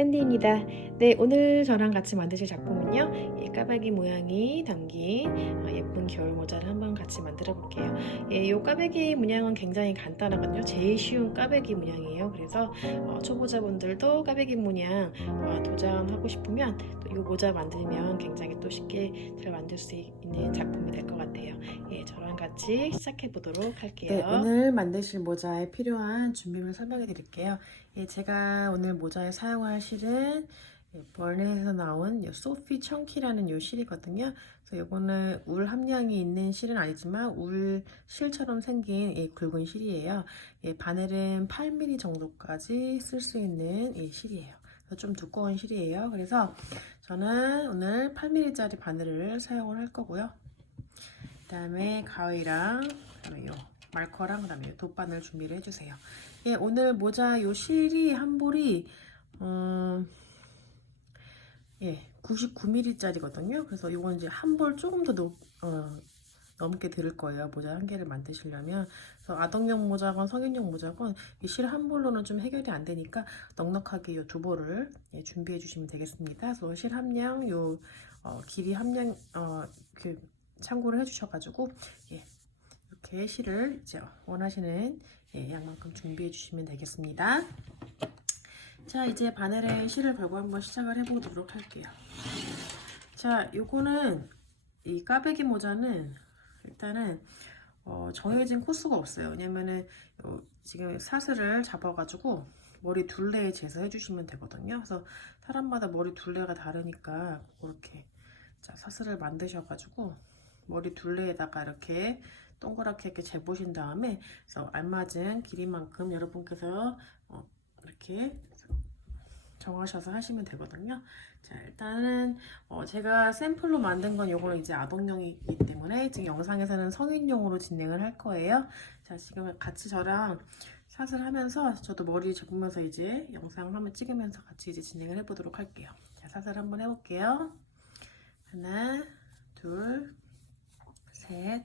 샌디입니다. 네, 오늘 저랑 같이 만드실 작품은요, 이 까마귀 모양이 담긴 예쁜 겨울 모자를 한번 같이 만들어 볼게요. 이 까마귀 문양은 굉장히 간단하거든요. 제일 쉬운 까마귀 문양이에요. 그래서 초보자분들도 까마귀 문양 도전하고 싶으면 또 이 모자 만들면 굉장히 또 쉽게 잘 만들 수 있는 작품이 될 것 같아요. 예, 저랑 같이 시작해 보도록 할게요. 네, 오늘 만드실 모자에 필요한 준비물 설명해 드릴게요. 예, 제가 오늘 모자에 사용할 실은 벌레에서 나온 요 소피 청키라는 요 실이거든요. 그래서 요거는 울 함량이 있는 실은 아니지만 울 실처럼 생긴 굵은 실이에요. 바늘은 8mm 정도까지 쓸 수 있는 실이에요. 좀 두꺼운 실이에요. 그래서 저는 오늘 8mm짜리 바늘을 사용을 할 거고요. 그 다음에 가위랑 그다음에 요 마커랑 그다음에 요 돗바늘 준비를 해주세요. 예, 오늘 모자 요 실이 한 볼이 99mm짜리거든요. 그래서 이건 이제 한 볼 조금 더 넘게 들을 거예요. 모자 한 개를 만드시려면. 그래서 아동용 모자건 성인용 모자건 이 실 한 볼로는 좀 해결이 안 되니까 넉넉하게 요 두 볼을 준비해 주시면 되겠습니다. 그래서 실 함량 요 길이 함량 참고를 해주셔가지고 이렇게 실을 이제 원하시는 양만큼 준비해 주시면 되겠습니다. 자, 이제 바늘에 실을 걸고 한번 시작을 해보도록 할게요. 자, 요거는 이 까베기 모자는 일단은 정해진 코스가 없어요. 왜냐면은 지금 사슬을 잡아가지고 머리 둘레에 재서 해주시면 되거든요. 그래서 사람마다 머리 둘레가 다르니까 그렇게 자, 사슬을 만드셔가지고 머리 둘레에다가 이렇게 동그랗게 이렇게 재보신 다음에 그래서 알맞은 길이만큼 여러분께서 이렇게 정하셔서 하시면 되거든요. 자, 일단은 제가 샘플로 만든 건 요거는 이제 아동용이기 때문에 지금 영상에서는 성인용으로 진행을 할 거예요. 자, 지금 같이 저랑 샷을 하면서 저도 머리 잡으면서 이제 영상 한번 찍으면서 같이 이제 진행을 해보도록 할게요. 자, 샷을 한번 해볼게요. 하나, 둘, 셋,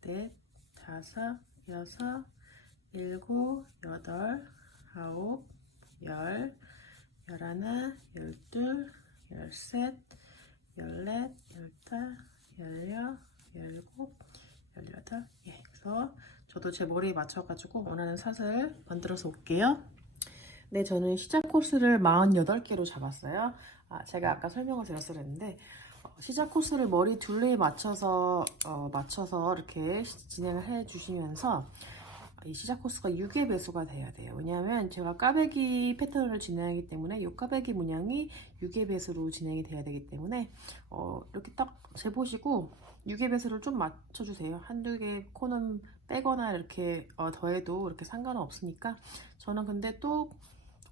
넷, 다섯, 여섯, 일곱, 여덟, 아홉, 열, 열하나, 열둘, 열셋, 열넷, 열다, 열여, 열곱, 열여덟. 예, 그래서 저도 제 머리에 맞춰가지고 원하는 샷을 만들어서 올게요. 네, 저는 시작 코스를 48개로 잡았어요. 제가 아까 설명을 드렸었는데 시작 코스를 머리 둘레에 맞춰서 이렇게 진행을 해 주시면서 이 시작 코스가 6의 배수가 돼야 돼요. 왜냐하면 제가 까베기 패턴을 진행하기 때문에 이 까베기 문양이 6의 배수로 진행이 돼야 되기 때문에 이렇게 딱 재보시고 6의 배수를 좀 맞춰주세요. 한두 개 코는 빼거나 이렇게 더해도 이렇게 상관은 없으니까 저는 근데 또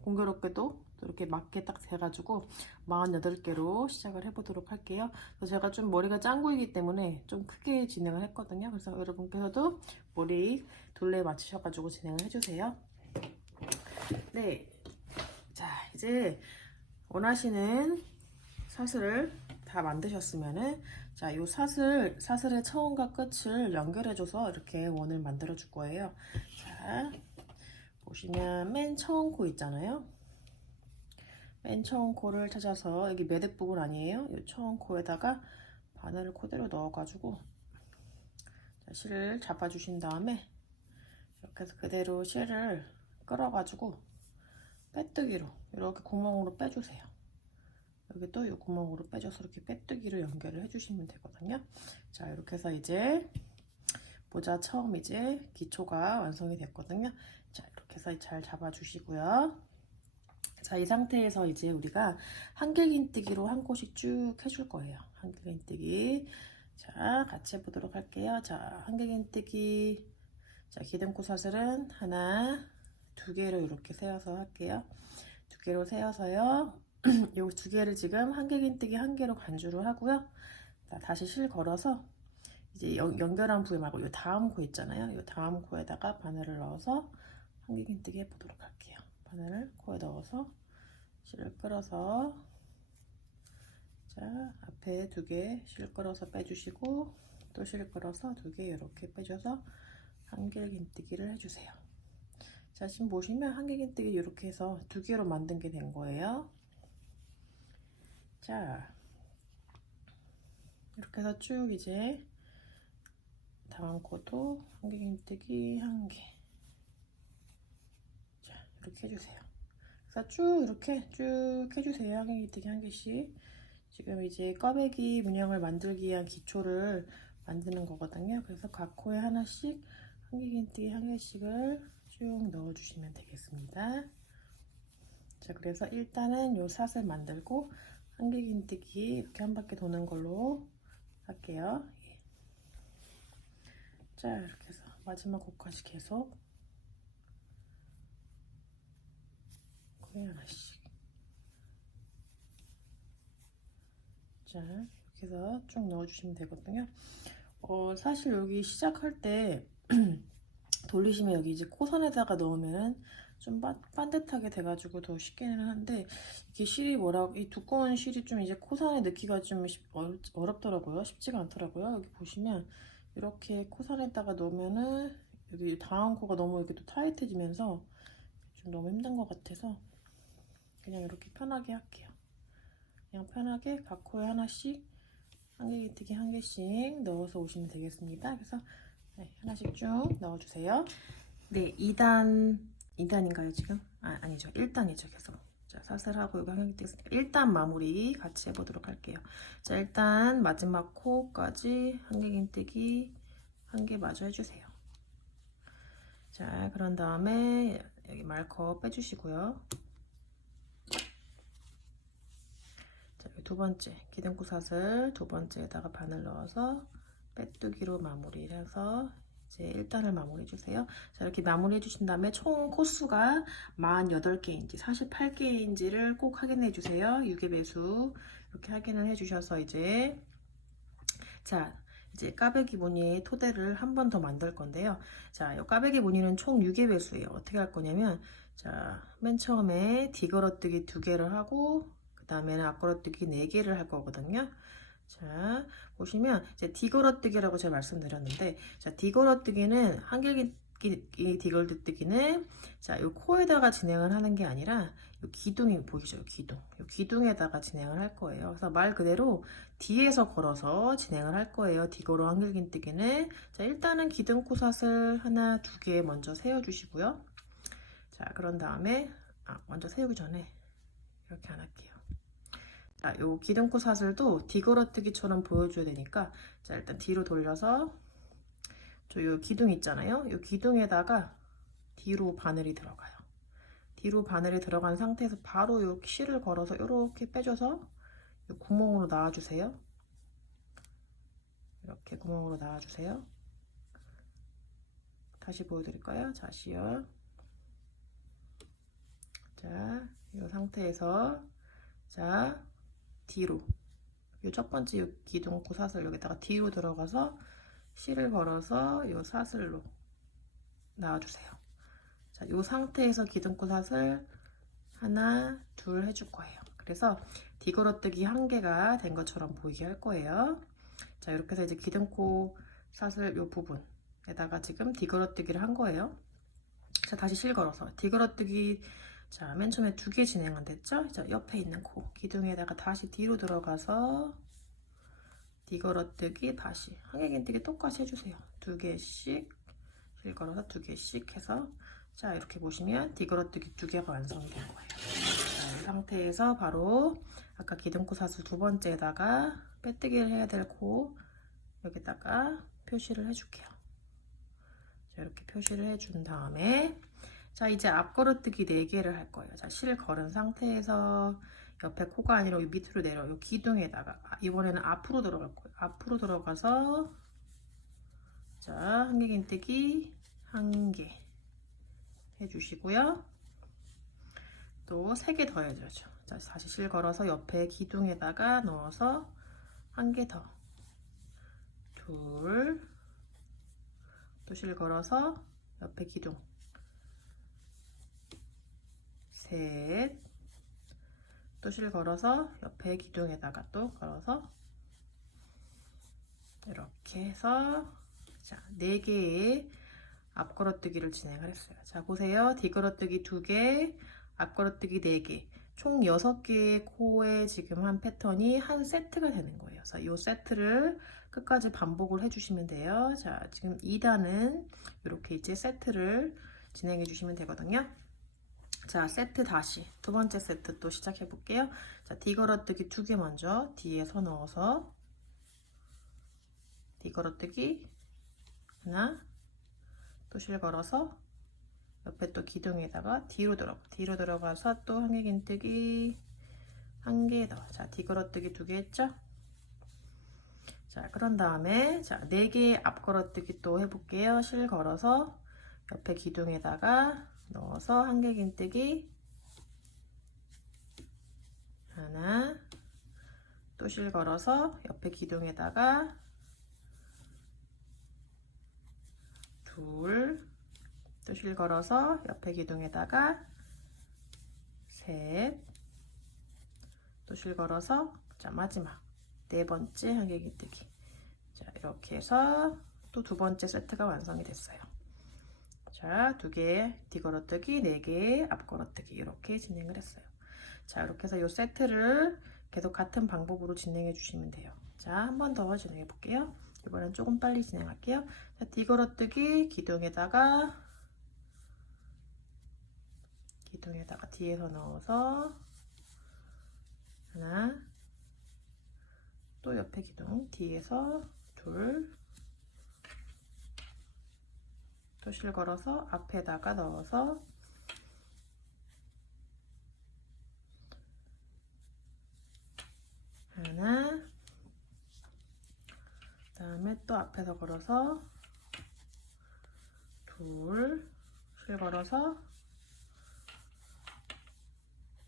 공교롭게도 또 이렇게 맞게 딱 돼가지고 48개로 시작을 해보도록 할게요. 그래서 제가 좀 머리가 짱구이기 때문에 좀 크게 진행을 했거든요. 그래서 여러분께서도 머리 둘레에 맞추셔가지고 진행을 해주세요. 네, 자 이제 원하시는 사슬을 다 만드셨으면은 자, 요 사슬의 처음과 끝을 연결해줘서 이렇게 원을 만들어 줄 거예요. 자, 보시면 맨 처음 코 있잖아요. 맨 처음 코를 찾아서 여기 매듭 부분 아니에요? 이 처음 코에다가 바늘을 그대로 넣어가지고 실을 잡아주신 다음에 이렇게 해서 그대로 실을 끌어가지고 빼뜨기로 이렇게 구멍으로 빼주세요. 여기 또 이 구멍으로 빼줘서 이렇게 빼뜨기로 연결을 해주시면 되거든요. 자, 이렇게 해서 이제 모자 처음 이제 기초가 완성이 됐거든요. 자, 이렇게 해서 잘 잡아주시고요. 자, 이 상태에서 이제 우리가 한길긴뜨기로 한 코씩 쭉 해줄 거예요. 한길긴뜨기. 자, 같이 해보도록 할게요. 자, 한길긴뜨기. 자, 기둥코 사슬은 하나, 두 개로 이렇게 세워서 할게요. 두 개로 세워서요. 요 두 개를 지금 한길긴뜨기 한 개로 간주를 하고요. 자, 다시 실 걸어서 이제 연결한 부위 말고 요 다음 코 있잖아요. 요 다음 코에다가 바늘을 넣어서 한길긴뜨기 해보도록 할게요. 바늘을 코에 넣어서 실을 끌어서 자, 앞에 두 개 실 끌어서 빼주시고 또 실 끌어서 두 개 이렇게 빼줘서 한길긴뜨기를 해주세요. 자, 지금 보시면 한길긴뜨기 이렇게 해서 2개로 만든 게 된 거예요. 자, 이렇게 해서 쭉 이제 다음 코도 한길긴뜨기 1개. 자, 이렇게 해주세요. 그래서 쭉 이렇게 쭉 해주세요. 한길긴뜨기 1개씩. 지금 이제 꽈배기 문양을 만들기 위한 기초를 만드는 거거든요. 그래서 각 코에 하나씩 한길긴뜨기 1개씩을 쭉 넣어주시면 되겠습니다. 자, 그래서 일단은 요 삿을 만들고 한길긴뜨기 이렇게 한 바퀴 도는 걸로 할게요. 예. 자, 이렇게 해서 마지막 코까지 계속 코에 하나씩. 자, 이렇게 해서 쭉 넣어주시면 되거든요. 사실 여기 시작할 때 돌리시면 여기 이제 코선에다가 넣으면은 좀 반듯하게 돼가지고 더 쉽게는 한데, 이게 실이 이 두꺼운 실이 좀 이제 코선에 넣기가 좀 어렵더라고요. 쉽지가 않더라고요. 여기 보시면 이렇게 코선에다가 넣으면은 여기 다음 코가 너무 이렇게 또 타이트해지면서 좀 너무 힘든 것 같아서 그냥 이렇게 편하게 할게요. 그냥 편하게 각 코에 하나씩 한길긴뜨기 1개씩 넣어서 오시면 되겠습니다. 그래서 네, 하나씩 쭉 넣어주세요. 네, 2단인가요 지금? 아니죠. 1단이죠 계속. 자, 사슬하고 이거 한길뜨기 1단 마무리 같이 해보도록 할게요. 자, 일단 마지막 코까지 한길긴뜨기 1개 마저 해주세요. 자, 그런 다음에 여기 말커 빼주시고요. 자, 두 번째 기둥코 사슬 두 번째에다가 바늘 넣어서 빼뜨기로 마무리를 해서 이제 1단을 마무리해 주세요. 자, 이렇게 마무리해 주신 다음에 총 코수가 48개인지 48개인지를 꼭 확인해 주세요. 6의 배수 이렇게 확인을 해 주셔서 이제 까베기 무늬의 토대를 한 번 더 만들 건데요. 자, 이 까베기 무늬는 총 6의 배수예요. 어떻게 할 거냐면, 자, 맨 처음에 뒤걸어뜨기 2개를 하고, 그 다음에는 앞걸어뜨기 4개를 할 거거든요. 자, 보시면 이제 뒤걸어뜨기라고 제가 말씀드렸는데, 자, 뒤걸어뜨기는 한길기 뒤걸어뜨기는 자, 이 코에다가 진행을 하는 게 아니라 요 기둥이 보이죠? 기둥. 요 기둥에다가 진행을 할 거예요. 그래서 말 그대로 뒤에서 걸어서 진행을 할 거예요. 뒤걸어 한길긴뜨기는. 자, 일단은 기둥코 삿을 하나, 2개 먼저 세워 주시고요. 자, 그런 다음에 먼저 세우기 전에 이렇게 안 할게요. 자, 요 기둥코 사슬도 뒤걸어뜨기처럼 보여줘야 되니까, 자, 일단 뒤로 돌려서 요 기둥 있잖아요. 요 기둥에다가 뒤로 바늘이 들어가요. 뒤로 바늘이 들어간 상태에서 바로 요 실을 걸어서 이렇게 빼줘서 요 구멍으로 놔주세요. 이렇게 구멍으로 놔주세요. 다시 보여드릴까요? 다시요. 자, 이 상태에서 자, 뒤로 요 첫 번째 요 기둥코 사슬 여기다가 뒤로 들어가서 실을 걸어서 요 사슬로 놔주세요. 자, 요 상태에서 기둥코 삿을 하나, 둘 해줄 거예요. 그래서 뒤걸어뜨기 1개가 된 것처럼 보이게 할 거예요. 자, 이렇게 해서 이제 기둥코 삿을 요 부분에다가 지금 뒤걸어뜨기를 한 거예요. 자, 다시 실 걸어서 뒤걸어뜨기, 자, 맨 처음에 2개 진행은 됐죠? 자, 옆에 있는 코 기둥에다가 다시 뒤로 들어가서 뒤걸어뜨기 다시 한길긴뜨기 똑같이 해주세요. 2개씩 실 걸어서 2개씩 해서, 자, 이렇게 보시면 뒤걸어뜨기 2개가 완성된 거예요. 자, 이 상태에서 바로 아까 기둥코 삿을 2번째에다가 빼뜨기를 해야 될 코 여기다가 표시를 해줄게요. 자, 이렇게 표시를 해준 다음에, 자, 이제 앞걸어뜨기 4개를 할 거예요. 자, 실 걸은 상태에서 옆에 코가 아니라 밑으로 내려 요 기둥에다가 이번에는 앞으로 들어갈 거예요. 앞으로 들어가서, 자, 한길긴뜨기 1개 해주시고요. 또 3개 더 해줘야죠. 자, 다시 실 걸어서 옆에 기둥에다가 넣어서 1개 더, 둘, 또 실 걸어서 옆에 기둥, 셋, 또 실 걸어서 옆에 기둥에다가 또 걸어서 이렇게 해서, 자, 4개의 앞걸어뜨기를 진행을 했어요. 자, 보세요. 뒤걸어뜨기 2개, 앞걸어뜨기 4개. 총 6개의 코에 지금 한 패턴이 한 세트가 되는 거예요. 그래서 이 세트를 끝까지 반복을 해주시면 돼요. 자, 지금 2단은 이렇게 이제 세트를 진행해 주시면 되거든요. 자, 세트 다시 두 번째 세트 또 시작해 볼게요. 자, 뒤걸어뜨기 2개 먼저 뒤에서 넣어서 뒤걸어뜨기 하나, 또 실걸어서 옆에 또 기둥에다가 뒤로 들어가서 또 한길긴뜨기 한 개 더. 자, 뒤걸어뜨기 2개 했죠? 자, 그런 다음에 자, 4개 앞걸어뜨기 또 해볼게요. 실걸어서 옆에 기둥에다가 넣어서 한길긴뜨기 하나, 또 실걸어서 옆에 기둥에다가 둘, 또 실걸어서 옆에 기둥에다가 셋, 또 실걸어서 자, 마지막 4번째 한길긴뜨기. 자, 이렇게 해서 또 2번째 세트가 완성이 됐어요. 자, 2개 뒤걸어뜨기, 4개 앞걸어뜨기 이렇게 진행을 했어요. 자, 이렇게 해서 이 세트를 계속 같은 방법으로 진행해 주시면 돼요. 자, 한 번 더 진행해 볼게요. 이번엔 조금 빨리 진행할게요. 자, 뒤걸어뜨기 기둥에다가 뒤에서 넣어서 하나, 또 옆에 기둥 뒤에서 둘, 또 실걸어서 앞에다가 넣어서 하나, 그 다음에 또 앞에서 걸어서 둘, 실걸어서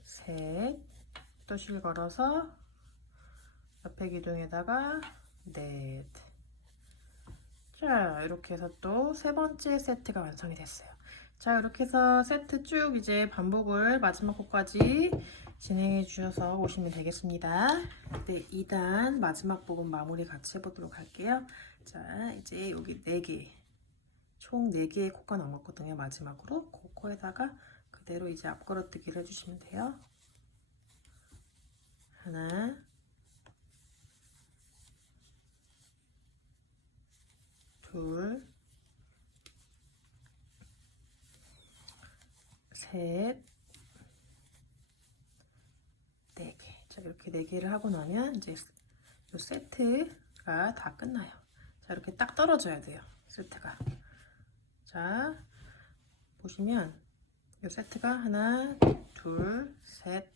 셋, 또 실걸어서 옆에 기둥에다가 넷. 자, 이렇게 해서 또 3번째 세트가 완성이 됐어요. 자, 이렇게 해서 세트 쭉 이제 반복을 마지막 코까지 진행해 주셔서 오시면 되겠습니다. 네, 2단 마지막 부분 마무리 같이 해보도록 할게요. 자, 이제 여기 4개, 총 4개의 코가 남았거든요. 마지막으로 그 코에다가 그대로 이제 앞걸어뜨기를 해주시면 돼요. 하나, 둘, 셋, 4개. 자, 이렇게 4개를 하고 나면 이제 이 세트가 다 끝나요. 자, 이렇게 딱 떨어져야 돼요. 세트가. 자, 보시면 이 세트가 하나, 둘, 셋,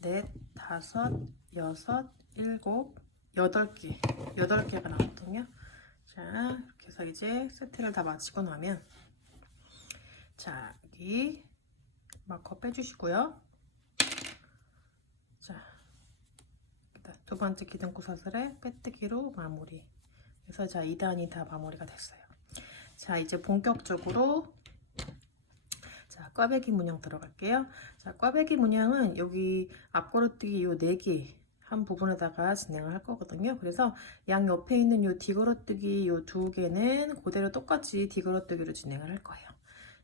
넷, 다섯, 여섯, 일곱, 8개. 8개가 나왔거든요. 자, 이렇게 해서 이제 세트를 다 마치고 나면 자, 여기 마커 빼주시고요. 자, 두 번째 기둥코 사슬에 빼뜨기로 마무리. 그래서 자, 2단이 다 마무리가 됐어요. 자, 이제 본격적으로 자, 꽈배기 문양 들어갈게요. 자, 꽈배기 문양은 여기 앞걸어뜨기 요 4개 한 부분에다가 진행을 할 거거든요. 그래서 양 옆에 있는 요 뒤걸어뜨기 요 2개는 그대로 똑같이 뒤걸어뜨기로 진행을 할 거예요.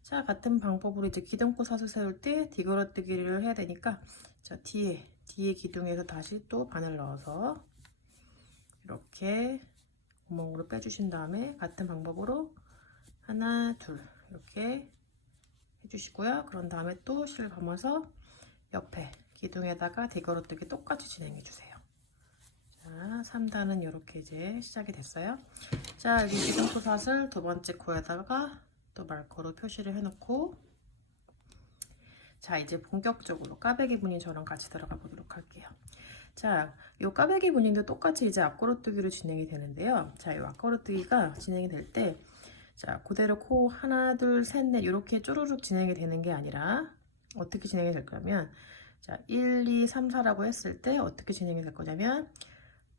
자, 같은 방법으로 이제 기둥코 사슬 세울 때 뒤걸어뜨기를 해야 되니까 자, 뒤에 기둥에서 다시 또 바늘 넣어서 이렇게 구멍으로 빼주신 다음에 같은 방법으로 하나, 둘 이렇게 해주시고요. 그런 다음에 또 실 감아서 옆에 기둥에다가 뒤걸어뜨기 똑같이 진행해 주세요. 자, 3단은 이렇게 이제 시작이 됐어요. 자, 여기 기둥코 사슬 두 번째 코에다가 또 마커로 표시를 해놓고 자, 이제 본격적으로 꽈배기 무늬 저랑 같이 들어가 보도록 할게요. 자, 이 꽈배기 무늬도 똑같이 이제 앞걸어뜨기로 진행이 되는데요. 자, 이 앞걸어뜨기가 진행이 될 때 자, 그대로 코 하나, 둘, 셋, 넷 이렇게 쪼르륵 진행이 되는 게 아니라 어떻게 진행이 될 거냐면 자, 1, 2, 3, 4라고 했을 때 어떻게 진행이 될 거냐면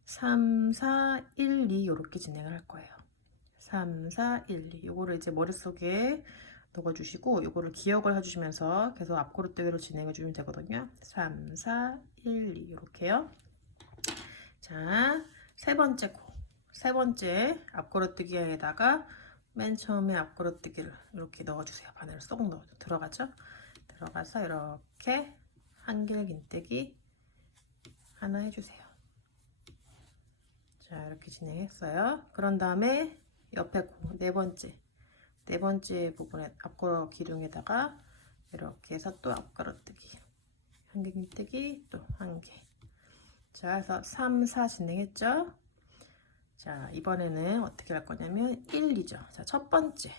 3, 4, 1, 2 이렇게 진행을 할 거예요. 3, 4, 1, 2 요거를 이제 머릿속에 넣어주시고 요거를 기억을 해주시면서 계속 앞걸어뜨기로 진행해 주면 되거든요. 3, 4, 1, 2 이렇게요. 자, 세 번째 앞걸어뜨기에다가 맨 처음에 앞걸어뜨기를 이렇게 넣어주세요. 바늘을 쏙 넣어 들어가죠? 들어가서 이렇게 한길긴뜨기 하나 해주세요. 자, 이렇게 진행했어요. 그런 다음에 옆에 네 번째 부분에 앞걸어 기둥에다가 이렇게 해서 또 앞걸어뜨기, 한길긴뜨기 또 한 개. 자, 해서 3, 4 진행했죠? 자, 이번에는 어떻게 할 거냐면 1, 2죠. 자, 첫 번째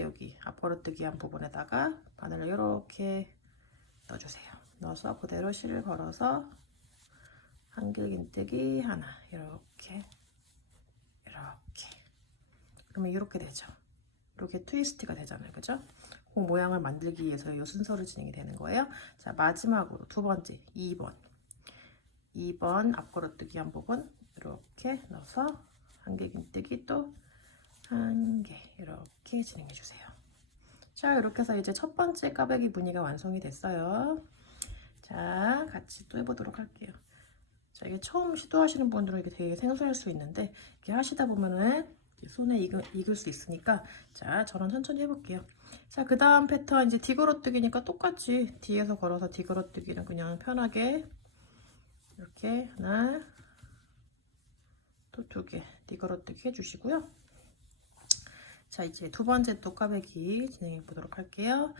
여기 앞걸어뜨기 한 부분에다가 바늘을 이렇게 넣어주세요. 넣어서 그대로 실을 걸어서 한길긴뜨기 하나, 이렇게 그러면 이렇게 되죠. 이렇게 트위스트가 되잖아요, 그죠? 그 모양을 만들기 위해서 이 순서로 진행이 되는 거예요. 자, 마지막으로 두 번째 2번 앞걸어뜨기 한 부분 이렇게 넣어서 한길긴뜨기 또 한 개 이렇게 진행해 주세요. 자, 이렇게 해서 이제 첫 번째 까베기 무늬가 완성이 됐어요. 자, 같이 또 해보도록 할게요. 자, 이게 처음 시도하시는 분들은 이게 되게 생소할 수 있는데 이렇게 하시다 보면은 손에 익을 수 있으니까 자, 저는 천천히 해볼게요. 자, 그 다음 패턴 이제 뒤걸어뜨기니까 똑같이 뒤에서 걸어서 뒤걸어뜨기는 그냥 편하게 이렇게 하나 또 두 개 뒤걸어뜨기 해주시고요. 자, 이제 두 번째 또 까베기 진행해 보도록 할게요.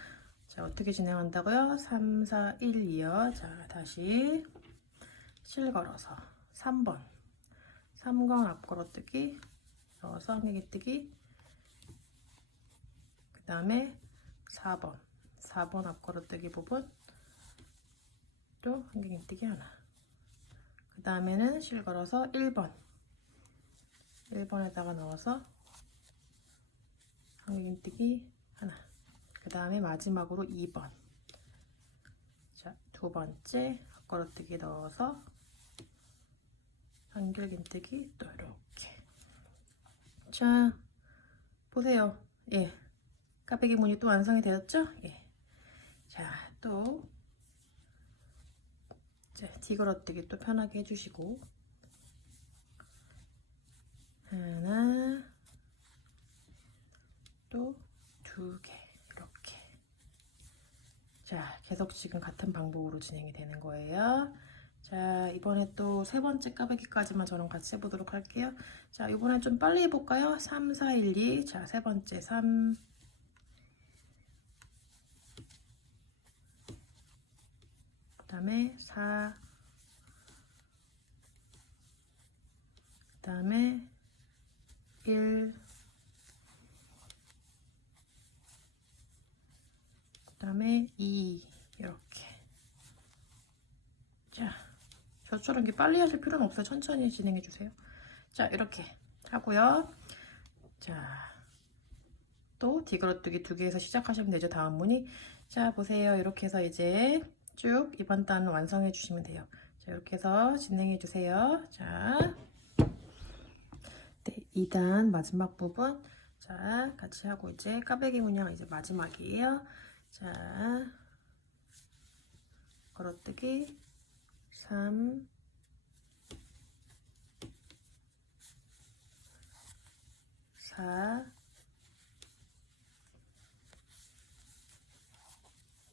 자, 어떻게 진행한다고요? 3, 4, 1, 2요. 자, 다시 실 걸어서 3번 앞걸어뜨기 넣어서 한길긴뜨기, 그 다음에 4번 앞걸어뜨기 부분 또 한길긴뜨기 하나, 그 다음에는 실 걸어서 1번에다가 넣어서 한길긴뜨기 하나, 그 다음에 마지막으로 2번. 자, 두 번째 앞걸어뜨기 넣어서 한길긴뜨기 또 이렇게. 자, 보세요. 예, 까베기 무늬 또 완성이 되었죠? 예. 자, 또 뒤걸어뜨기 또 편하게 해주시고 하나 또 두 개 이렇게. 자, 계속 지금 같은 방법으로 진행이 되는 거예요. 자, 이번에 또 세 번째 까베기까지만 저랑 같이 해보도록 할게요. 자, 이번엔 좀 빨리 해볼까요? 3, 4, 1, 2. 자, 세 번째 3, 그 다음에 4, 그 다음에 1, 그 다음에 2 이렇게. 자, 저처럼 이렇게 빨리 하실 필요는 없어요. 천천히 진행해 주세요. 자, 이렇게 하고요. 자, 또 뒤걸어뜨기 두 개에서 시작하시면 되죠. 다음 무늬. 자, 보세요. 이렇게 해서 이제 쭉 이번 단 완성해 주시면 돼요. 자, 이렇게 해서 진행해 주세요. 자, 네, 2단 마지막 부분. 자, 같이 하고 이제 까베기 문양 이제 마지막이에요. 자, 걸어뜨기 3, 4,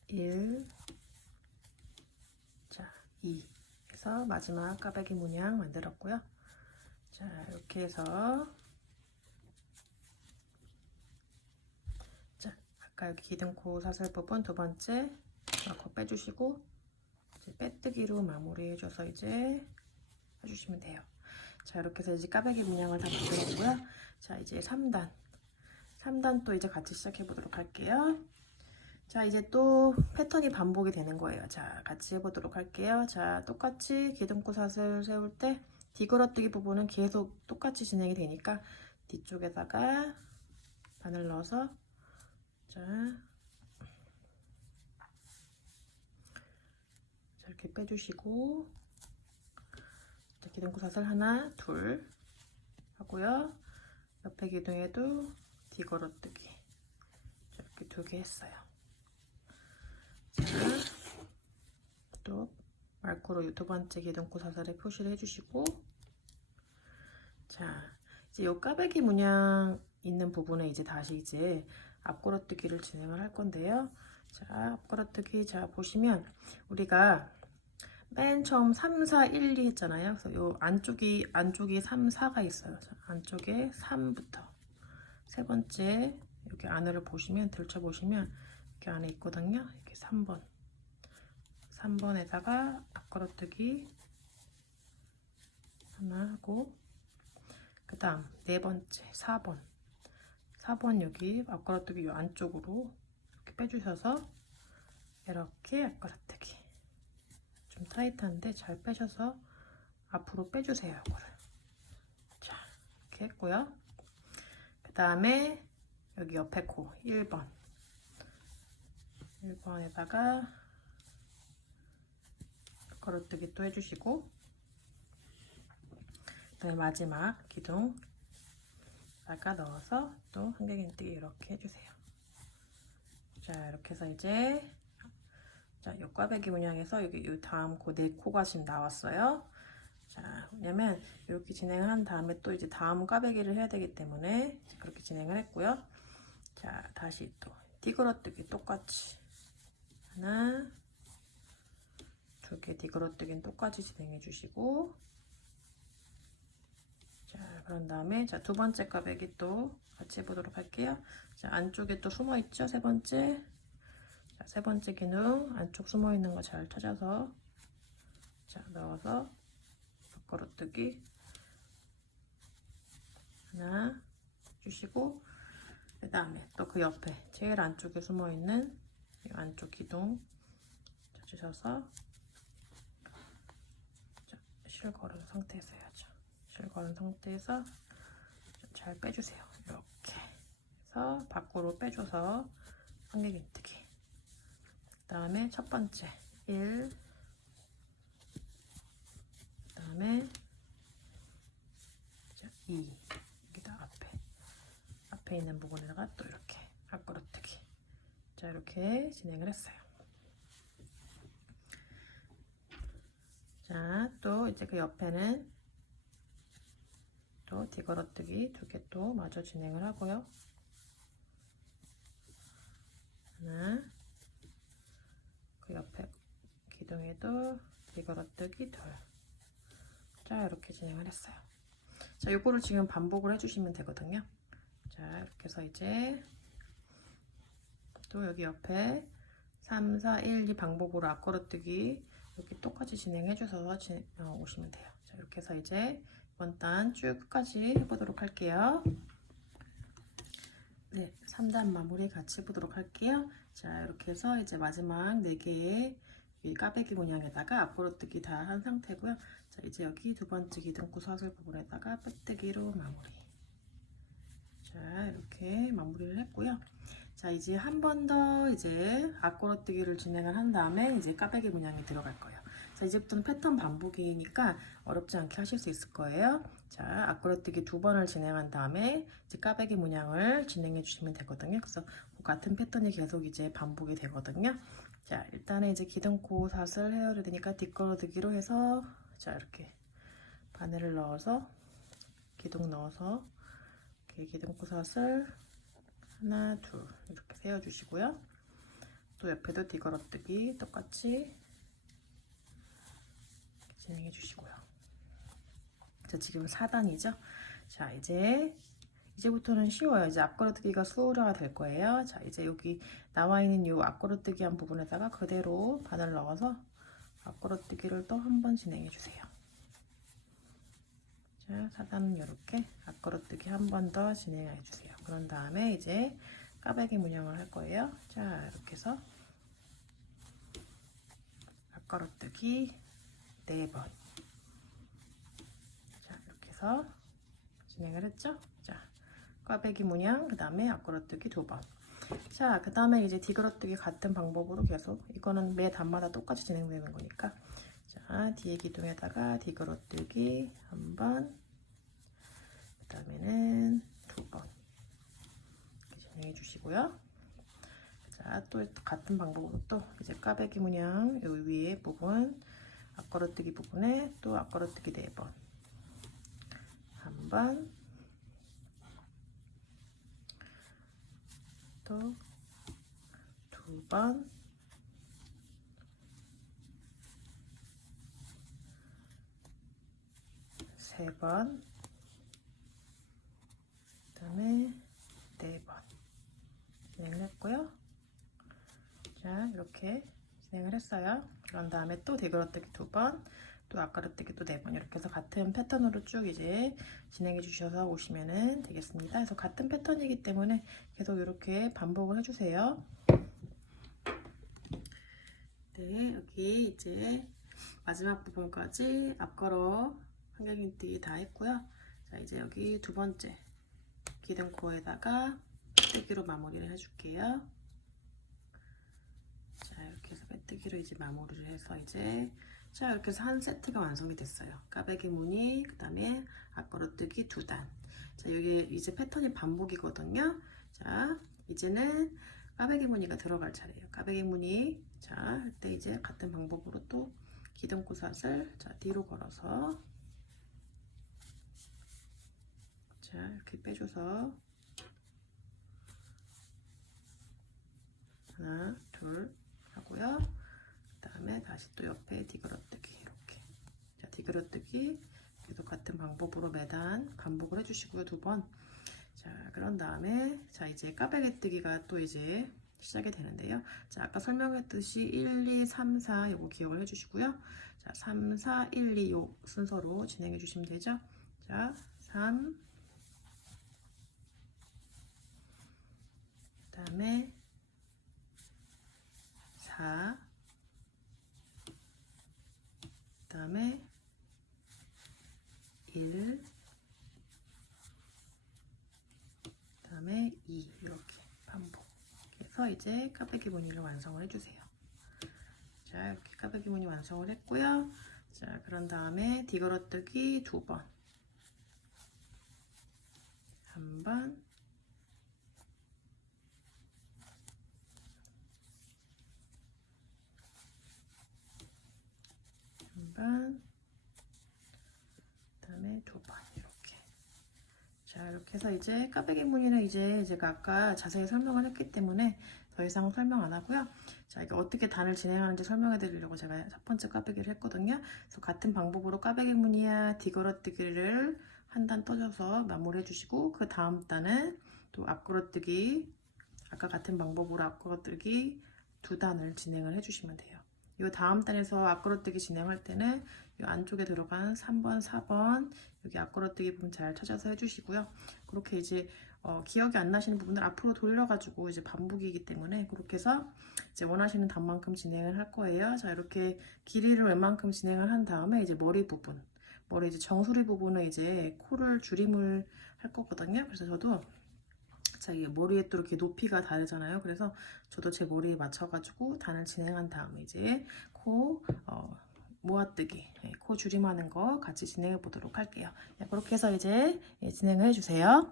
1, 자, 2 해서 마지막 까베기 문양 만들었고요. 자, 이렇게 해서 자, 아까 여기 기둥코 사슬 부분 두 번째 마커 빼주시고 이제 빼뜨기로 마무리 해줘서 이제 해주시면 돼요. 자, 이렇게 해서 이제 까베기 문양을 다 만들었고요. 자, 이제 3단 또 이제 같이 시작해 보도록 할게요. 자, 이제 또 패턴이 반복이 되는 거예요. 자, 같이 해보도록 할게요. 자, 똑같이 기둥코 사슬 세울 때 뒤걸어뜨기 부분은 계속 똑같이 진행이 되니까 뒤쪽에다가 바늘 넣어서 자, 이렇게 빼주시고 자, 기둥코 사슬 하나, 둘 하고요. 옆에 기둥에도 뒤걸어뜨기 이렇게 두 개 했어요. 자, 또 마크로 두 번째 기둥코 사슬에 표시를 해주시고 자, 이제 요 까베기 문양 있는 부분에 이제 다시 이제 앞걸어뜨기를 진행을 할 건데요. 자, 앞걸어뜨기 자 보시면 우리가 맨 처음 3, 4, 1, 2 했잖아요. 그래서 요 안쪽이 3, 4가 있어요. 자, 안쪽에 3부터 세 번째 여기 안을 보시면 들쳐 보시면 이렇게 안에 있거든요. 이렇게 3번에다가 앞걸어뜨기 하나 하고 그 다음 네 번째 4번 여기 앞걸어뜨기 요 안쪽으로 이렇게 빼주셔서 이렇게 앞걸어뜨기 좀 타이트한데 잘 빼셔서 앞으로 빼주세요. 이거를 자 이렇게 했고요. 그 다음에 여기 옆에 코 1번에다가 걸어뜨기 또 해주시고 그다음에 마지막 기둥에다가 넣어서 또 한길긴뜨기 이렇게 해주세요. 자 이렇게 해서 이제 자, 요 꽈배기 문양에서 여기 요 다음 코 네 코가 지금 나왔어요. 자, 왜냐면 이렇게 진행을 한 다음에 또 이제 다음 꽈배기를 해야 되기 때문에 그렇게 진행을 했고요. 자, 다시 또 뒤걸어뜨기 똑같이 하나, 두 개 뒤걸어뜨기는 똑같이 진행해 주시고 자, 그런 다음에 자, 두 번째 꽈배기 또 같이 해보도록 할게요. 자, 안쪽에 또 숨어 있죠? 세 번째. 자, 세 번째 기둥 안쪽 숨어 있는 거 잘 찾아서 자, 넣어서 걸어뜨기 하나 주시고 그 다음에 또 그 옆에 제일 안쪽에 숨어 있는 이 안쪽 기둥 찾으셔서 자, 실 걸은 상태에서 해야죠. 실 걸은 상태에서 잘 빼주세요. 이렇게 해서 밖으로 빼줘서 한길긴뜨기 그 다음에 첫 번째 1 그 다음에 2 여기다 앞에 있는 부분에다가 또 이렇게 앞걸어뜨기 자 이렇게 진행을 했어요. 자 또 이제 그 옆에는 또 뒤걸어뜨기 두 개 또 마저 진행을 하고요. 하나 그 옆에 기둥에도 뒤걸어뜨기 둘 자 이렇게 진행을 했어요. 자 요거를 지금 반복을 해주시면 되거든요. 자 이렇게 해서 이제 또 여기 옆에 3, 4, 1, 2 방법으로 앞걸어뜨기 이렇게 똑같이 진행해 주셔서 오시면 돼요. 자 이렇게 해서 이제 이번 단 쭉 끝까지 해보도록 할게요. 네, 3단 마무리 같이 해보도록 할게요. 자 이렇게 해서 이제 마지막 4개의 이 까베기 문양에다가 앞걸어뜨기 다 한 상태고요. 자 이제 여기 두 번째 기둥구 사슬 부분에다가 빼뜨기로 마무리. 자 이렇게 마무리를 했고요. 자 이제 한 번 더 이제 앞걸어뜨기를 진행을 한 다음에 이제 까베기 문양이 들어갈 거예요. 자 이제부터는 패턴 반복이니까 어렵지 않게 하실 수 있을 거예요. 자 앞걸어뜨기 두 번을 진행한 다음에 이제 까베기 문양을 진행해 주시면 되거든요. 그래서 그 같은 패턴이 계속 이제 반복이 되거든요. 자 일단은 이제 기둥코 사슬 헤어를 되니까 뒷걸어뜨기로 해서 자 이렇게 바늘을 넣어서 기둥 넣어서 이렇게 기둥코 사슬 하나 둘 이렇게 세워 주시고요. 또 옆에도 뒤걸어뜨기 똑같이 진행해 주시고요. 자 지금 4단이죠. 자 이제부터는 쉬워요. 이제 앞걸어뜨기가 수월화가 될 거예요. 자 이제 여기 나와 있는 요 앞걸어뜨기 한 부분에다가 그대로 바늘 넣어서 앞걸어뜨기를 또 한 번 진행해 주세요. 자 4단은 이렇게 앞걸어뜨기 한 번 더 진행해 주세요. 그런 다음에 이제 까베기 문양을 할 거예요. 자 이렇게 해서 앞걸어뜨기 4번 자 이렇게 해서 진행을 했죠. 자 꽈배기 문양 그 다음에 앞걸어뜨기 2번 자 그 다음에 이제 뒤걸어뜨기 같은 방법으로 계속 이거는 매 단마다 똑같이 진행되는 거니까 자 뒤에 기둥에다가 뒤걸어뜨기 1번 그 다음에는 2번 이렇게 진행해 주시고요. 자 또 같은 방법으로 또 이제 꽈배기 문양 요 위에 부분 앞걸어뜨기 부분에 또 앞걸어뜨기 4번 1번 또 2번, 3번, 그 다음에 4번 진행을 했고요. 자, 이렇게 진행을 했어요. 그런 다음에 또 뒤걸어뜨기 2번, 또 앞걸어뜨기 또 4번, 이렇게 해서 같은 패턴으로 쭉 이제 진행해 주셔서 오시면 되겠습니다. 그래서 같은 패턴이기 때문에 계속 이렇게 반복을 해주세요. 네, 여기 이제 마지막 부분까지 앞걸어 한길긴뜨기 다 했고요. 자, 이제 여기 두 번째 기둥코에다가 빼뜨기로 마무리를 해줄게요. 자, 이렇게 해서 빼뜨기로 이제 마무리를 해서 이제, 자, 이렇게 해서 한 세트가 완성이 됐어요. 까베기 무늬, 그 다음에 앞걸어뜨기 2단. 자, 여기 이제 패턴이 반복이거든요. 자, 이제는 까베기 무늬가 들어갈 차례예요. 까베기 무늬. 자, 할 때 이제 같은 방법으로 또 기둥코삿을, 자, 뒤로 걸어서, 자, 이렇게 빼줘서 하나, 둘 하고요. 그 다음에 다시 또 옆에 뒤걸어뜨기 이렇게. 자, 뒤걸어뜨기 계속 같은 방법으로 매단 반복을 해주시고요. 2번. 자, 그런 다음에 자, 이제 까베기뜨기가 또 이제 시작이 되는데요. 자, 아까 설명했듯이 1, 2, 3, 4 요거 기억을 해주시고요. 자, 3, 4, 1, 2 요 순서로 진행해 주시면 되죠. 자, 3, 그 다음에 4, 그 다음에 1, 그 다음에 2 이렇게 반복 해서 이제 까베기 무늬를 완성을 해주세요. 자, 이렇게 까베기 무늬 완성을 했고요. 자, 그런 다음에 뒤걸어뜨기 2번, 한 번, 한 번, 그 다음에 2번 이렇게. 자, 이렇게 해서 이제 까베기 무늬는 이제 제가 아까 자세히 설명을 했기 때문에 더 이상 설명 안 하고요. 자, 이게 어떻게 단을 진행하는지 설명해 드리려고 제가 첫 번째 까베기를 했거든요. 그래서 같은 방법으로 까베기 무늬와 뒤걸어뜨기를 한 단 떠줘서 마무리해 주시고, 그 다음 단은 또 앞걸어뜨기, 아까 같은 방법으로 앞걸어뜨기 2단을 진행을 해주시면 돼요. 이 다음 단에서 앞걸어뜨기 진행할 때는 이 안쪽에 들어간 3번, 4번 여기 앞걸어뜨기 부분 잘 찾아서 해주시고요. 그렇게 이제 기억이 안 나시는 부분을 앞으로 돌려가지고 이제 반복이기 때문에 그렇게 해서 이제 원하시는 단만큼 진행을 할 거예요. 자, 이렇게 길이를 웬만큼 진행을 한 다음에 이제 머리 부분, 머리 이제 정수리 부분은 이제 코를 줄임을 할 거거든요. 그래서 저도 자, 이게 머리에 또 이렇게 높이가 다르잖아요. 그래서 저도 제 머리에 맞춰가지고 단을 진행한 다음에 이제 코 모아뜨기, 코 줄임하는 거 같이 진행해 보도록 할게요. 그렇게 해서 이제 진행을 해주세요.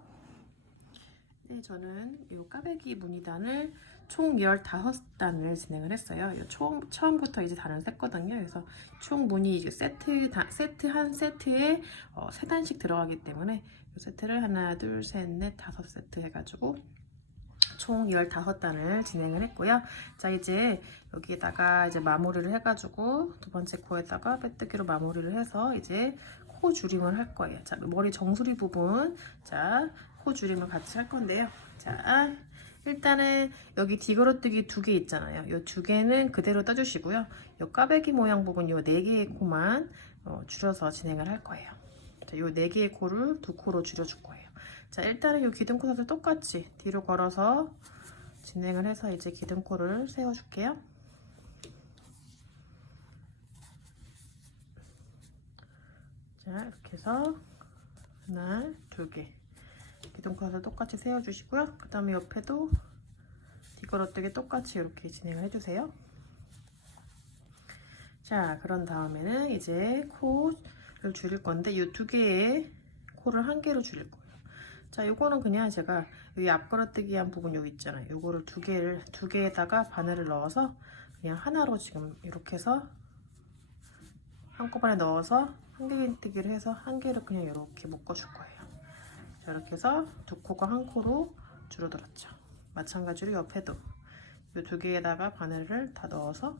네, 저는 이 까베기 무늬단을 총 15단을 진행을 했어요. 처음부터 이제 단을 셌거든요. 그래서 총 무늬 이제 세트 한 세트에 3단씩 들어가기 때문에 이 세트를 하나, 둘, 셋, 넷, 5세트 해가지고 총 15단을 진행을 했고요. 자, 이제 여기에다가 이제 마무리를 해가지고 두 번째 코에다가 빼뜨기로 마무리를 해서 이제 코 줄임을 할 거예요. 자, 머리 정수리 부분, 자, 코 줄임을 같이 할 건데요. 자, 일단은 여기 뒤걸어뜨기 2개 있잖아요. 이 2개는 그대로 떠주시고요. 이 까베기 모양 부분 이 4개의 코만 줄여서 진행을 할 거예요. 자, 이 4개의 코를 2코로 줄여줄 거예요. 자, 일단은 이 기둥코삿을 똑같이 뒤로 걸어서 진행을 해서 이제 기둥코를 세워줄게요. 자, 이렇게 해서 하나, 2개 기둥코삿을 똑같이 세워주시고요. 그 다음에 옆에도 뒤걸어뜨기 똑같이 이렇게 진행을 해주세요. 자, 그런 다음에는 이제 코를 줄일 건데 이 2개의 코를 1개로 줄일 거예요. 자, 요거는 그냥 제가 여기 앞걸어뜨기 한 부분 여기 있잖아요. 요거를 2개에다가 바늘을 넣어서 그냥 하나로 지금 이렇게 해서 한꺼번에 넣어서 한길긴뜨기를 해서 1개를 그냥 이렇게 묶어줄 거예요. 자, 이렇게 해서 2코가 1코로 줄어들었죠. 마찬가지로 옆에도 이 두 개에다가 바늘을 다 넣어서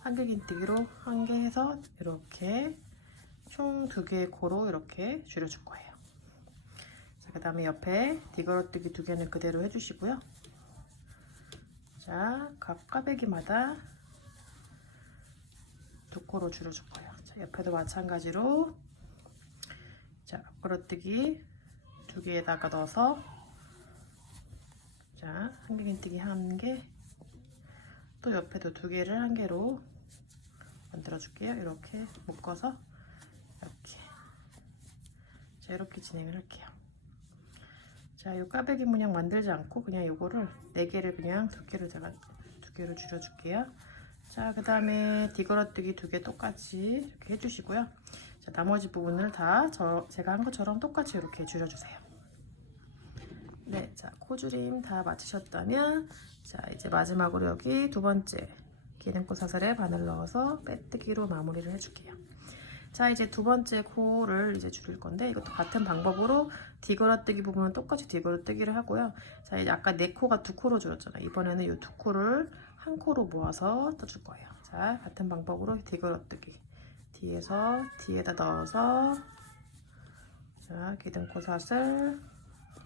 한길긴뜨기로 한 개 해서 이렇게 총 두 개의 코로 이렇게 줄여줄 거예요. 그 다음에 옆에 뒤걸어뜨기 두 개는 그대로 해주시고요. 자, 각 꽈배기마다 두 코로 줄여줄 거예요. 자, 옆에도 마찬가지로 자, 앞걸어뜨기 두 개에다가 넣어서 자, 한길긴뜨기 한 개, 또 옆에도 두 개를 한 개로 만들어 줄게요. 이렇게 묶어서 이렇게 자, 이렇게 진행을 할게요. 자, 이 꽈배기 문양 만들지 않고 그냥 요거를 4개를 그냥 두 개로 줄여 줄게요. 자, 그 다음에 뒤걸어뜨기 두 개 똑같이 이렇게 해주시고요. 자, 나머지 부분을 다 제가 한 것처럼 똑같이 이렇게 줄여주세요. 네, 자, 코줄임 다 마치셨다면 자, 이제 마지막으로 여기 두 번째 기능코 사슬에 바늘 넣어서 빼뜨기로 마무리를 해줄게요. 자, 이제 두 번째 코를 이제 줄일 건데 이것도 같은 방법으로 뒤걸어뜨기 부분은 똑같이 뒤걸어뜨기를 하고요. 자, 이제 아까 네 코가 두 코로 줄였잖아요. 이번에는 이 두 코를 한 코로 모아서 떠줄 거예요. 자, 같은 방법으로 뒤걸어뜨기 뒤에다 넣어서 자, 기둥코 사슬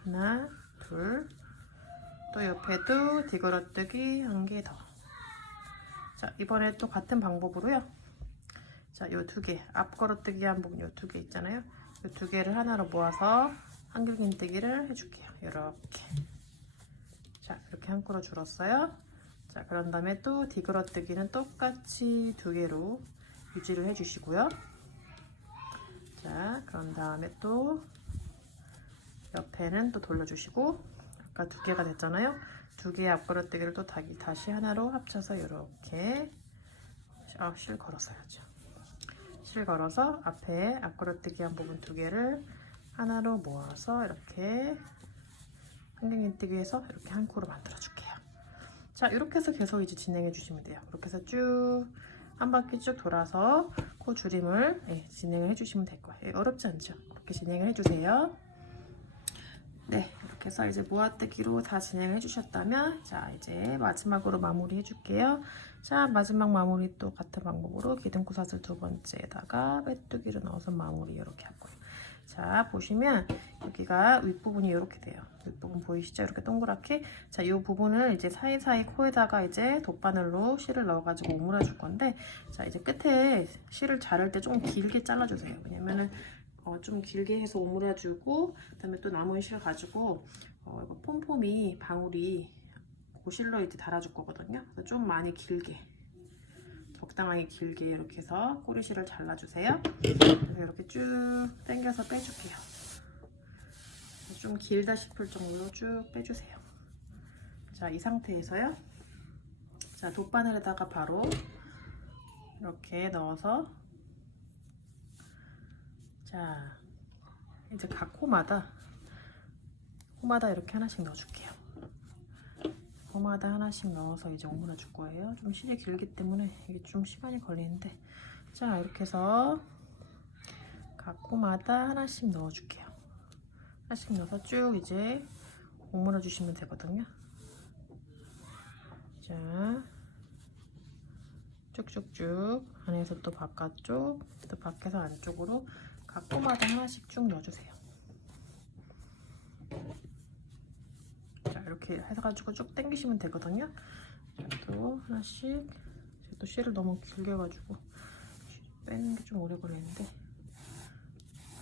하나, 둘, 또 옆에도 뒤걸어뜨기 한 개 더. 자, 이번에 또 같은 방법으로요. 자, 요 두 개, 앞걸어뜨기 한 부분 요 두 개 있잖아요. 요 두 개를 하나로 모아서 한길긴뜨기를 해줄게요. 이렇게. 자, 이렇게 한 코로 줄었어요. 자, 그런 다음에 또 뒤걸어뜨기는 똑같이 두 개로 유지를 해주시고요. 자, 그런 다음에 또 옆에는 또 돌려주시고 아까 두 개가 됐잖아요. 두 개의 앞걸어뜨기를 또 다시 하나로 합쳐서 이렇게 실 걸었어야죠. 실 걸어서 앞에 앞걸어뜨기 한 부분 두 개를 하나로 모아서 이렇게 한길긴뜨기해서 이렇게 한 코로 만들어 줄게요. 자, 이렇게 해서 계속 이제 진행해 주시면 돼요. 이렇게 해서 쭉 한 바퀴 쭉 돌아서 코 줄임을 진행을 해주시면 될 거예요. 어렵지 않죠? 이렇게 진행을 해주세요. 네, 이렇게 해서 이제 모아뜨기로 다 진행해 주셨다면 자, 이제 마지막으로 마무리 해줄게요. 자, 마지막 마무리 또 같은 방법으로 기둥코 사슬 두 번째에다가 빼뜨기를 넣어서 마무리 이렇게 할 거예요. 자, 보시면 여기가 윗부분이 이렇게 돼요. 윗부분 보이시죠? 이렇게 동그랗게. 자, 이 부분을 이제 사이사이 코에다가 이제 돗바늘로 실을 넣어가지고 오므려 줄 건데, 자, 이제 끝에 실을 자를 때 좀 길게 잘라주세요. 왜냐면은 좀 길게 해서 오므려주고 그다음에 또 남은 실 가지고 이거 폼폼이 방울이 그 실로 이제 달아줄 거거든요. 그래서 좀 많이 길게 적당하게 길게 이렇게 해서 꼬리실을 잘라주세요. 그래서 이렇게 쭉 당겨서 빼줄게요. 좀 길다 싶을 정도로 쭉 빼주세요. 자, 이 상태에서요. 자, 돗바늘에다가 바로 이렇게 넣어서 자, 이제 각 코마다 이렇게 하나씩 넣어줄게요. 코마다 하나씩 넣어서 이제 오므려 줄 거예요. 좀 실이 길기 때문에 이게 좀 시간이 걸리는데 자, 이렇게 해서 각 코마다 하나씩 넣어줄게요. 하나씩 넣어서 쭉 이제 오므려 주시면 되거든요. 자, 쭉쭉쭉 안에서 또 바깥쪽 또 밖에서 안쪽으로 각 코마다 하나씩 쭉 넣어주세요. 자, 이렇게 해가지고 쭉 당기시면 되거든요. 자, 또 하나씩 또 실을 너무 길게 해가지고 빼는 게 좀 오래 걸리는데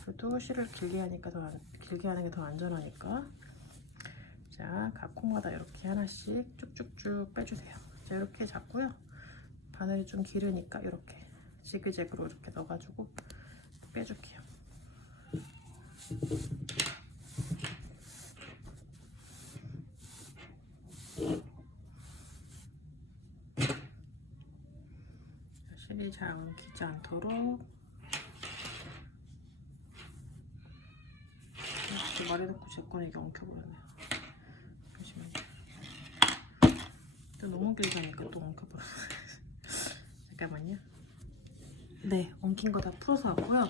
그래도 실을 길게 하니까 길게 하는 게 더 안전하니까 자, 각 코마다 이렇게 하나씩 쭉쭉쭉 빼주세요. 자, 이렇게 잡고요. 바늘이 좀 길으니까 이렇게 지그재그로 이렇게 넣어가지고 빼줄게요. 실이 잘 엉키지 않도록 이렇게 말해 놓고 제 거는 이게 엉켜버렸네요. 잠시만요. 또 너무 길게 하니까 또 엉켜버렸어요. 잠깐만요. 네, 엉킨 거 다 풀어서 왔고요.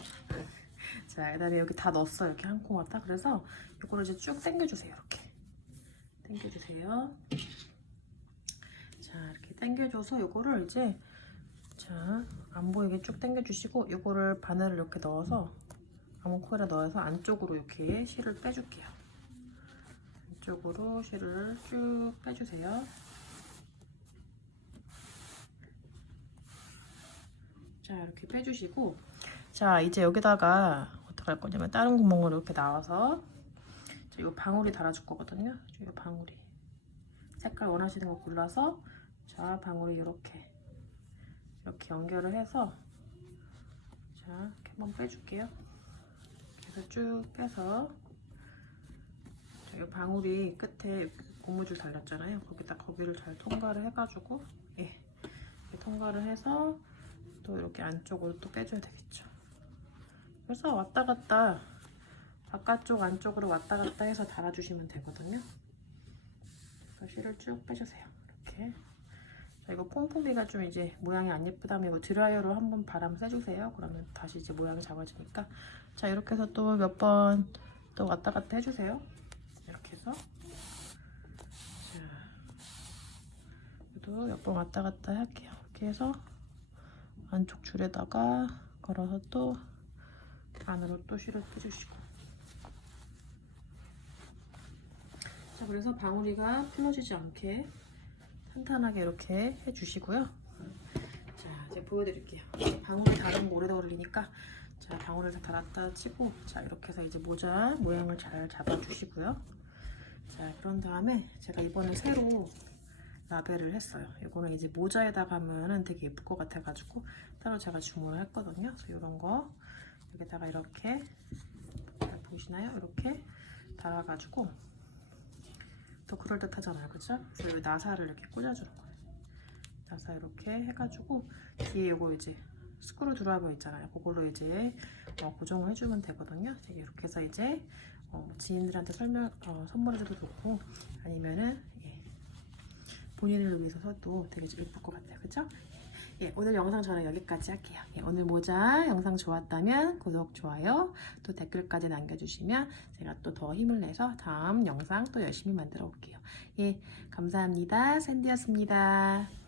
자, 그다음에 여기 다 넣었어요. 이렇게 한 코마다. 그래서 이거를 이제 쭉 당겨주세요. 이렇게 당겨주세요. 자, 이렇게 당겨줘서 요거를 이제 자, 안 보이게 쭉 당겨주시고 요거를 바늘을 이렇게 넣어서 아몬코일에 넣어서 안쪽으로 이렇게 실을 빼줄게요. 안쪽으로 실을 쭉 빼주세요. 자, 이렇게 빼주시고 자, 이제 여기다가 어떻게 할 거냐면 다른 구멍으로 이렇게 나와서 이 방울이 달아줄 거거든요. 이 방울이 색깔 원하시는 거 골라서 자, 방울이 이렇게 연결을 해서 자, 이렇게 한번 빼줄게요. 그래서 쭉 빼서 자, 이 방울이 끝에 고무줄 달렸잖아요. 거기를 잘 통과를 해가지고 예, 이렇게 통과를 해서 또 이렇게 안쪽으로 또 빼줘야 되겠죠. 그래서 왔다 갔다 바깥쪽 안쪽으로 왔다 갔다 해서 달아주시면 되거든요. 그래서 실을 쭉 빼주세요. 이렇게. 자, 이거 폼폼이가 좀 이제 모양이 안 예쁘다면 이거 드라이어로 한번 바람 쐬주세요. 그러면 다시 이제 모양이 잡아지니까. 자, 이렇게 해서 또 몇 번 또 왔다 갔다 해주세요. 이렇게 해서. 자, 또 몇 번 왔다 갔다 할게요. 이렇게 해서 안쪽 줄에다가 걸어서 또 안으로 또 실을 빼주시고. 자, 그래서 방울이가 풀어지지 않게 탄탄하게 이렇게 해주시고요. 자, 이제 보여드릴게요. 방울이 다른 거 오래 걸리니까 자, 방울을 다 달았다 치고 자, 이렇게 해서 이제 모자 모양을 잘 잡아주시고요. 자, 그런 다음에 제가 이번에 새로 라벨을 했어요. 이거는 이제 모자에다가 하면은 되게 예쁠 것 같아가지고 따로 제가 주문을 했거든요. 그래서 이런 거 여기다가 이렇게 잘 보이시나요? 이렇게 달아가지고 더 그럴듯하잖아요, 그죠? 그래서 여기 나사를 이렇게 꽂아주는 거예요. 나사 이렇게 해가지고 뒤에 요거 이제 스크류 드라이버 있잖아요. 그걸로 이제 고정을 해주면 되거든요. 이렇게 해서 이제 지인들한테 선물해줘도 좋고 아니면은 예, 본인을 위해서도 되게 예쁠 것 같아요, 그죠? 예, 오늘 영상 저는 여기까지 할게요. 예, 오늘 모자 영상 좋았다면 구독, 좋아요, 또 댓글까지 남겨주시면 제가 또 더 힘을 내서 다음 영상 또 열심히 만들어 볼게요. 예, 감사합니다. 샌디였습니다.